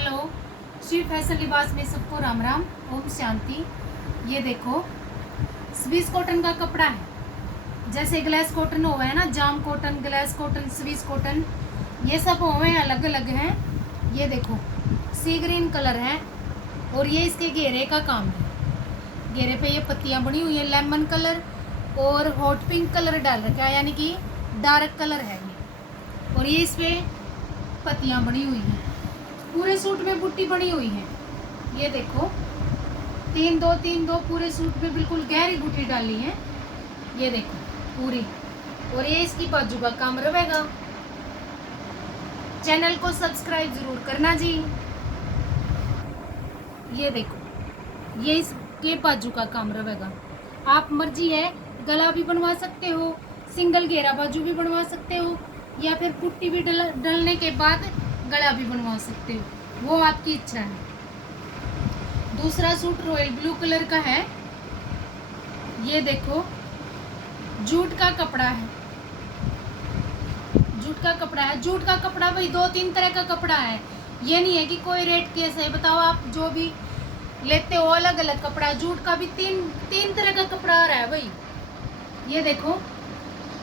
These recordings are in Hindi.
हेलो, श्री फैसल लिबास में सबको राम राम, ओम शांति। ये देखो, स्विस कॉटन का कपड़ा है। जैसे ग्लास कॉटन हुआ है ना, jam cotton, glass cotton, Swiss cotton, ये सब हुए हैं, अलग अलग हैं। ये देखो, सी ग्रीन कलर है और ये इसके घेरे का काम है। घेरे पे ये पत्तियां बनी हुई है, लेमन कलर और हॉट पिंक कलर डाल रखा है, यानी कि डार्क कलर है ये। और ये इस पे पत्तियां बनी हुई हैं। पूरे सूट में बुट्टी बनी हुई है। ये देखो, 3-2 पूरे सूट में बिल्कुल गहरी बुट्टी डाली है। ये देखो पूरी। और ये इसकी बाजू का काम रहेगा। चैनल को सब्सक्राइब जरूर करना जी। ये देखो, ये इसके बाजू का काम रहेगा। आप मर्जी है, गला भी बनवा सकते हो, सिंगल घेरा बाजू भी बनवा सकते हो, या फिर पुट्टी भी डलने के बाद गला भी बनवा सकते हो, वो आपकी इच्छा है। दूसरा सूट रॉयल ब्लू कलर का है। ये देखो, जूट का कपड़ा है। जूट का कपड़ा है। जूट का कपड़ा भाई 2-3 तरह का कपड़ा है। ये नहीं है कि कोई रेट कैसे है। बताओ, आप जो भी लेते हो अलग अलग कपड़ा। जूट का भी तीन तरह का कपड़ा आ रहा है भाई। ये देखो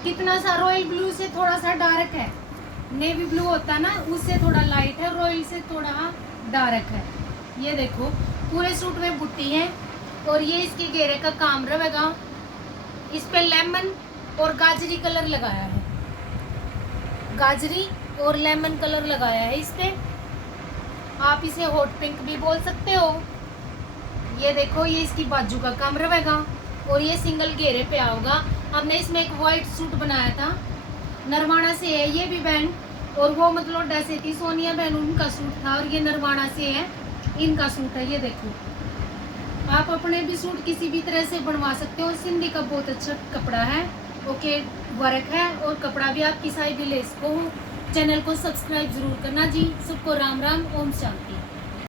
कितना सा, रॉयल ब्लू से थोड़ा सा डार्क है, नेवी ब्लू होता है ना, उससे थोड़ा लाइट है, रॉयल से थोड़ा डार्क है। ये देखो, पूरे सूट में बुट्टी है और ये इसके घेरे का काम रहेगा। इस पे लेमन और गाजरी कलर लगाया है। गाजरी और लेमन कलर लगाया है इस पे। आप इसे हॉट पिंक भी बोल सकते हो। ये देखो, ये इसकी बाजू का काम रहेगा और ये सिंगल घेरे पे आओगा। हमने इसमें एक वाइट सूट बनाया था, नरवाना से है ये भी बहन, और वो मतलब जैसे थी सोनिया बहन, उनका सूट था, और ये नरवाना से है, इनका सूट है। ये देखो, आप अपने भी सूट किसी भी तरह से बनवा सकते हो। सिंधी का बहुत अच्छा कपड़ा है, ओके वर्क है, और कपड़ा भी आप किसी भी ले सको। चैनल को सब्सक्राइब जरूर करना जी। सबको राम राम, ओम शांति।